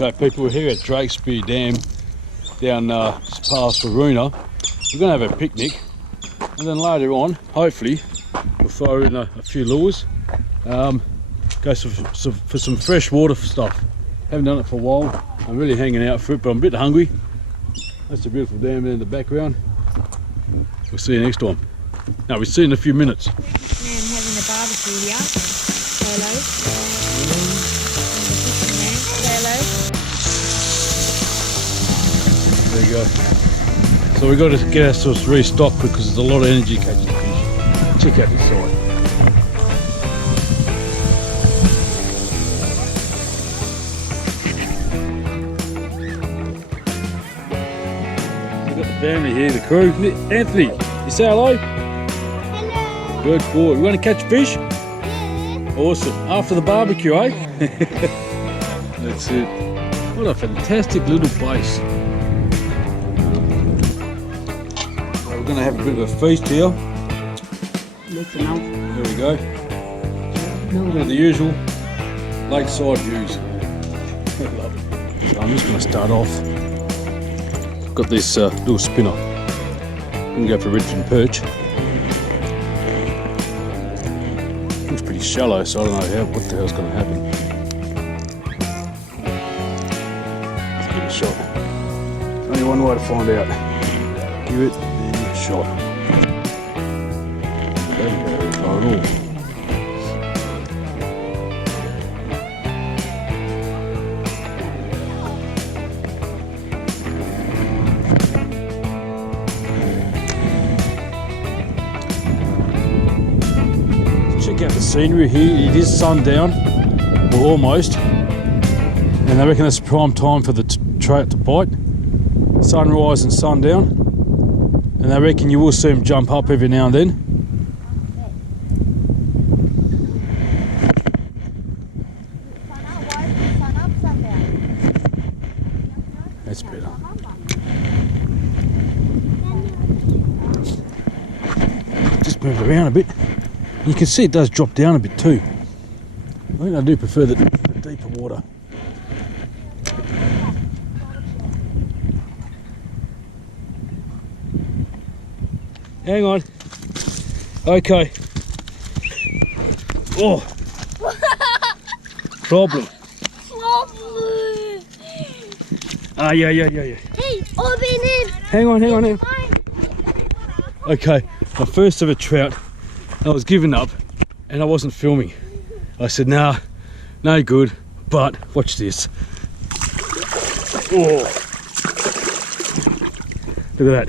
Okay people, we're here at Drakesbrook Dam down past Waruna. We're going to have a picnic and then later on, hopefully, we'll throw in a few lures. Go for some fresh water stuff. Haven't done it for a while. I'm really hanging out for it, but I'm a bit hungry. That's a beautiful dam there in the background. We'll see you next time. No, we'll see you in a few minutes. Man having a barbecue here. Hello. Hello. There you go. So we've got to get ourselves restocked because there's a lot of energy catching fish. Check out this side. We've got the family here, the crew. Anthony, you say hello? Hello. Good boy. We want to catch fish? Yeah. Awesome. After the barbecue, eh? That's it. What a fantastic little place. We're going to have a bit of a feast here. That's enough. There we go. Look at the usual lakeside views. Love it. So I'm just going to start off. I've got this little spinner. I'm going to go for Richmond perch. Looks pretty shallow, so I don't know what the hell's going to happen. Let's give it a shot. Only one way to find out. Give it a shot. There we go, not at all. Check out the scenery here. It is sundown, or almost, and I reckon that's prime time for the trout to bite. Sunrise and sundown, and I reckon you will see them jump up every now and then. That's better. Just move it around a bit. You can see it does drop down a bit too. I think I do prefer the deeper water. Hang on. Okay. Oh. Problem. Ah, yeah. Hey, open it. Hang on. Okay, my first ever trout. I was giving up and I wasn't filming. I said, nah, no good, but watch this. Oh. Look at that.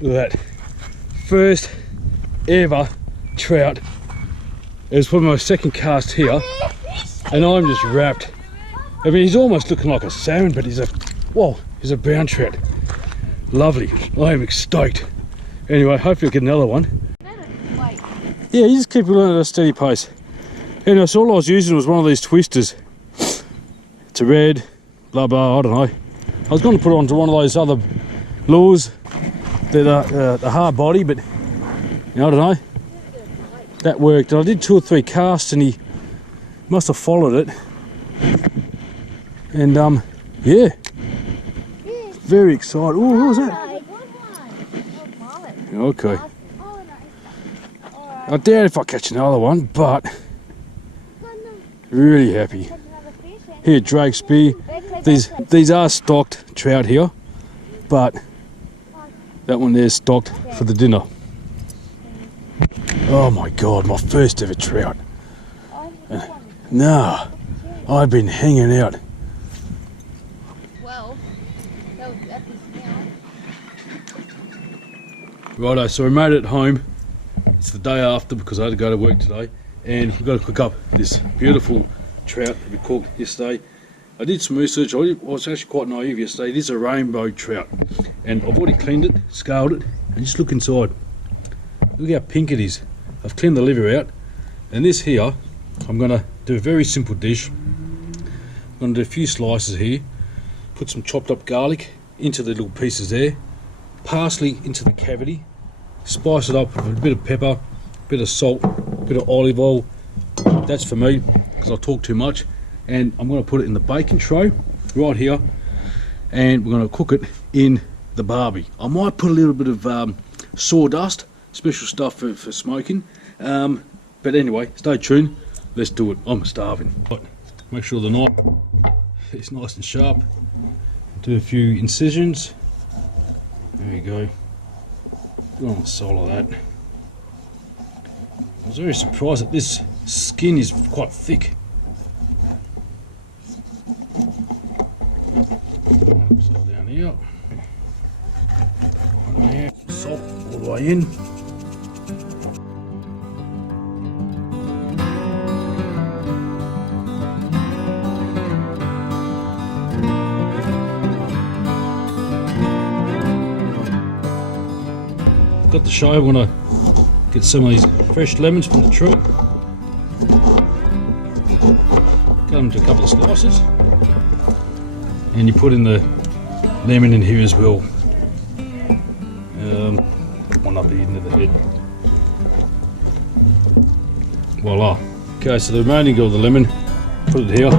Look at that. First ever trout. It was probably my second cast here and I'm just wrapped. I mean, he's almost looking like a salmon, but he's a brown trout. Lovely. I am stoked. Anyway, hopefully I'll get another one. Yeah, you just keep it at a steady pace. Anyway, so all I was using was one of these twisters. It's a red, blah blah, I don't know. I was going to put it onto one of those other lures that are the hard body, but I don't know. That worked. I did 2 or 3 casts and he must have followed it. And yeah, very excited. Oh, what was that? Okay. I doubt if I catch another one, but really happy. Here at Drakesbrook, these are stocked trout here, but that one there's stocked for the dinner. Oh my God, my first ever trout. Nah, I've been hanging out. Righto, so we made it home. It's the day after because I had to go to work today, and we've got to cook up this beautiful trout that we caught yesterday. I did some research. I was actually quite naive yesterday. It is a rainbow trout, and I've already cleaned it, scaled it, and just look inside. Look how pink it is. I've cleaned the liver out, and this here, I'm going to do a very simple dish. I'm going to do a few slices here, put some chopped up garlic into the little pieces there, parsley into the cavity, spice it up with a bit of pepper, a bit of salt, a bit of olive oil. That's for me because I talk too much. and I'm going to put it in the bacon tray right here, and we're going to cook it in the barbie. I might put a little bit of sawdust, special stuff for smoking, but anyway, stay tuned. Let's do it. I'm starving. Right, make sure the knife is nice and sharp. Do a few incisions. There we go. Go on the sole of that. I was very surprised that this skin is quite thick. So down here. Yeah, salt all the way in. Got the show. I'm gonna get some of these fresh lemons from the tree. Cut them to a couple of slices, and you put in the lemon in here as well. One up the end of the head. Voila. Okay, so the remaining of the lemon, put it here.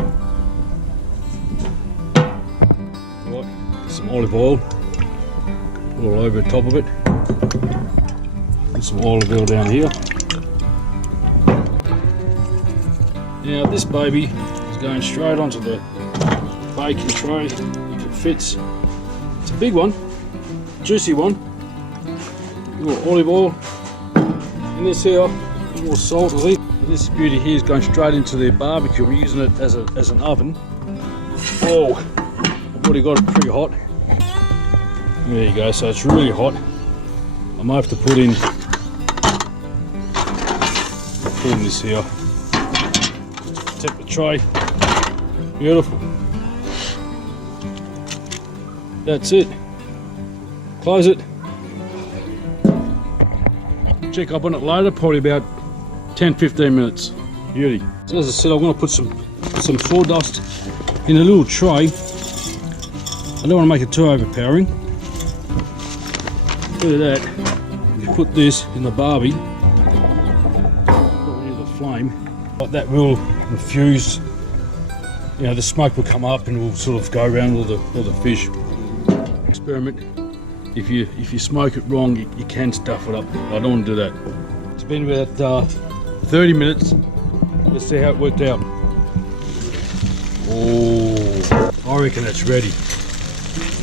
Right, some olive oil, put all over the top of it. Put some olive oil down here. Now this baby is going straight onto the bacon tray if it fits. It's a big one, juicy one. A little olive oil in this here, a little salt. This beauty here is going straight into the barbecue. We're using it as an oven. Oh, I've already got it pretty hot. There you go, so it's really hot. I might have to put in this here. Tip the tray. Beautiful. That's it. Close it. Check up on it later, probably about 10-15 minutes. Beauty. So as I said, I'm going to put some sawdust in a little tray. I don't want to make it too overpowering. Look at that. If you put this in the barbie, put it near the flame, like that will infuse. You know, the smoke will come up and will sort of go around all the fish. Experiment. If you smoke it wrong, you can stuff it up. I don't want to do that. It's been about 30 minutes. Let's see how it worked out. Oh, I reckon it's ready.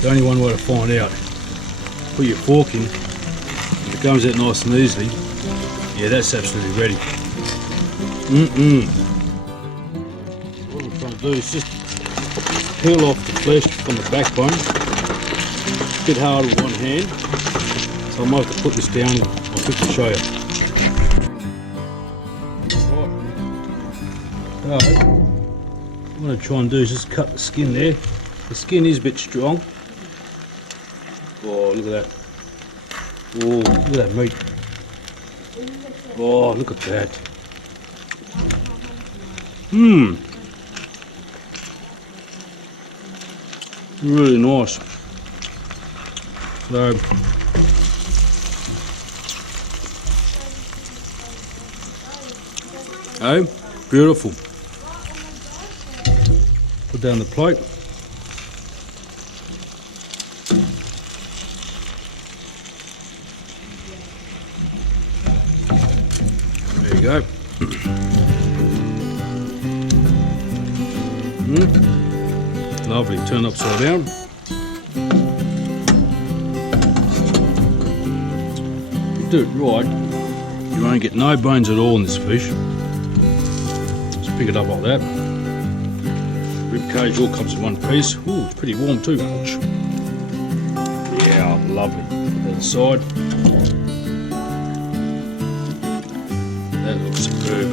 The only one way to find out. Put your fork in. If it comes out nice and easily, yeah, that's absolutely ready. What I'm trying to do is just peel off the flesh from the backbone. It's a bit hard with one hand, so I might have to put this down. I'll quickly show you. Right. So, what I'm going to try and do is just cut the skin there. The skin is a bit strong. Oh, look at that. Oh, look at that meat. Oh, look at that. Really nice. So, oh, beautiful. Put down the plate. There you go. Lovely. Turn upside down. If you do it right, you won't get no bones at all in this fish. Just pick it up like that. Rib cage all comes in one piece. Ooh, it's pretty warm too. Yeah, lovely. Put that aside. That looks superb.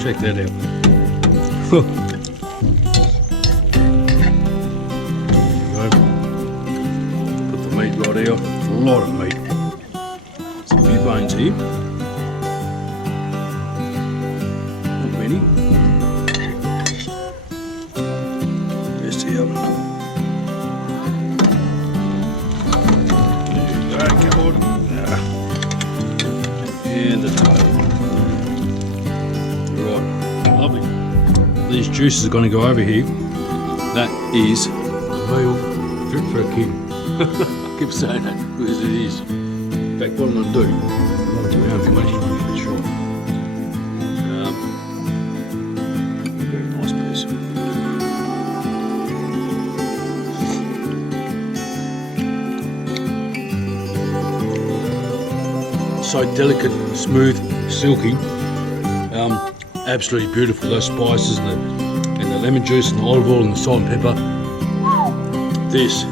Check that out. Put the meat right here. A lot of meat. There's a few bones here. Not many. Just here. There you go, come on. And the tail. Right, lovely. these juices are going to go over here. That is meal fit for a king. I keep saying that because it is. In fact, what I'm going to do, I'm going to do our information on it, sure. Very nice piece. So delicate, smooth, silky. Absolutely beautiful. Those spices and the lemon juice and the olive oil and the salt and pepper. This.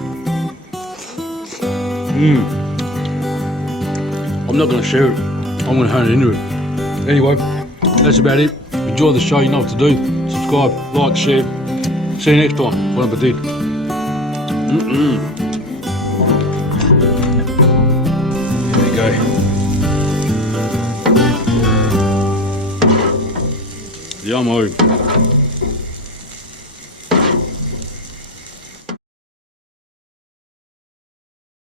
I'm not going to share it. I'm going to hand it into it. Anyway, that's about it. Enjoy the show. You know what to do. Subscribe, like, share. See you next time. Bon appetit. There you go. Yummo.